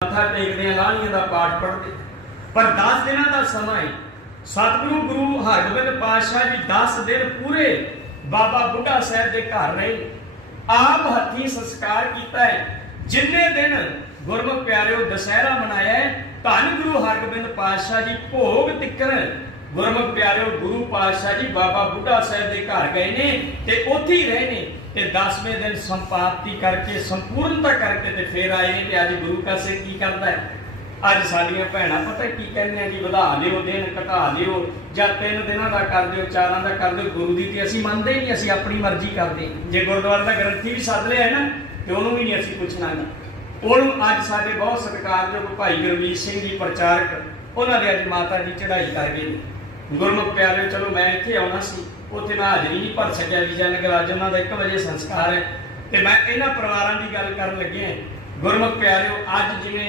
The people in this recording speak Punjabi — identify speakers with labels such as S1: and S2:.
S1: ਮੱਥਾ ਟੇਕਦੇ ਆ ਲਾਹਣੀਆਂ ਦਾ ਪਾਠ ਪੜ੍ਹਦੇ ਪਰ 10 ਦਿਨਾਂ ਦਾ ਸਮਾਂ ਹੈ ਸਤਿਗੁਰੂ ਗੁਰੂ ਹਰਗੋਬਿੰਦ ਪਾਤਸ਼ਾਹ ਜੀ 10 ਦਿਨ ਪੂਰੇ ਬਾਬਾ ਬੁੱਢਾ ਸਾਹਿਬ ਦੇ ਘਰ ਰਹੇ। ਆਪ ਹੱਥੀ ਸੰਸਕਾਰ ਕੀਤਾ ਹੈ ਜਿੰਨੇ ਦਿਨ ਗੁਰਮੁਖ ਪਿਆਰਿਓ ਦਸ਼ਹਿਰਾ ਮਨਾਇਆ ਹੈ ਧੰਨ ਗੁਰੂ ਹਰਗੋਬਿੰਦ ਪਾਤਸ਼ਾਹ ਜੀ ਭੋਗ ਤਿੱਕਰ ਗੁਰਮੁਖ ਪਿਆਰਿਓ, ਗੁਰੂ ਪਾਤਸ਼ਾਹ ਜੀ, ਬਾਬਾ ਬੁੱਢਾ ਸਾਹਿਬ ਦੇ ਘਰ ਗਏ ਨੇ ਤੇ ਉੱਥੇ ਹੀ ਰਹੇ ਨੇ ਤੇ 10ਵੇਂ ਦਿਨ ਸੰਪਾਦਤੀ ਕਰਕੇ, ਸੰਪੂਰਨਤਾ ਕਰਕੇ ਤੇ ਫੇਰ ਆਏ ਨੇ ਤੇ ਅੱਜ ਗੁਰੂ ਕਾ ਸਿੱਖ ਕੀ ਕਰਦਾ ਹੈ? ਅੱਜ ਸਾਡੀਆਂ ਭੈਣਾਂ ਪਤਾ ਕੀ ਕਹਿੰਦੇ ਆ ਕਿ ਵਧਾ ਲਿਓ, ਦਿਨ ਘਟਾ ਲਿਓ, ਜਾਂ ਤਿੰਨ ਦਿਨਾਂ ਦਾ ਕਰ ਦਿਓ, ਚਾਰਾਂ ਦਾ ਕਰ ਦਿਓ, ਗੁਰੂ ਦੀ ਤੇ ਅਸੀਂ ਮੰਨਦੇ ਨਹੀਂ, ਅਸੀਂ ਆਪਣੀ ਮਰਜ਼ੀ ਕਰਦੇ ਜੇ ਗੁਰਦੁਆਰੇ ਦਾ ਗ੍ਰੰਥੀ ਵੀ ਸੱਦ ਲਿਆ ਹੈ ਨਾ, ਤੇ ਉਹਨੂੰ ਵੀ ਨਹੀਂ ਅਸੀਂ ਪੁੱਛਣਾ ਗਾ। ਉਹਨੂੰ ਅੱਜ ਸਾਡੇ ਬਹੁਤ ਸਤਿਕਾਰਯੋਗ ਭਾਈ ਗੁਰਮੀਤ ਸਿੰਘ ਜੀ, ਪ੍ਰਚਾਰਕ, ਉਹਨਾਂ ਦੇ ਅੱਜ ਮਾਤਾ ਜੀ ਚੜ੍ਹਾਈ ਕਰ ਗਏ ਨੇ। ਗੁਰਮੁਖ ਪਿਆਰੇ, ਚਲੋ ਮੈਂ ਇੱਥੇ ਆਉਣਾ ਸੀ। ਉੱਥੇ ਮੈਂ ਹਾਜ਼ਰੀ ਨਹੀਂ ਭਰ ਸਕਿਆ ਵੀਜ਼ਾ ਨਗਰ ਅੱਜ ਉਹਨਾਂ ਦਾ 1 ਵਜੇ ਸੰਸਕਾਰ ਹੈ। ਤੇ ਮੈਂ ਇਹਨਾਂ ਪਰਿਵਾਰਾਂ ਦੀ ਗੱਲ ਕਰਨ ਲੱਗਿਆ ਗੁਰਮੁਖ ਪਿਆਰਿਓ, ਅੱਜ ਜਿਵੇਂ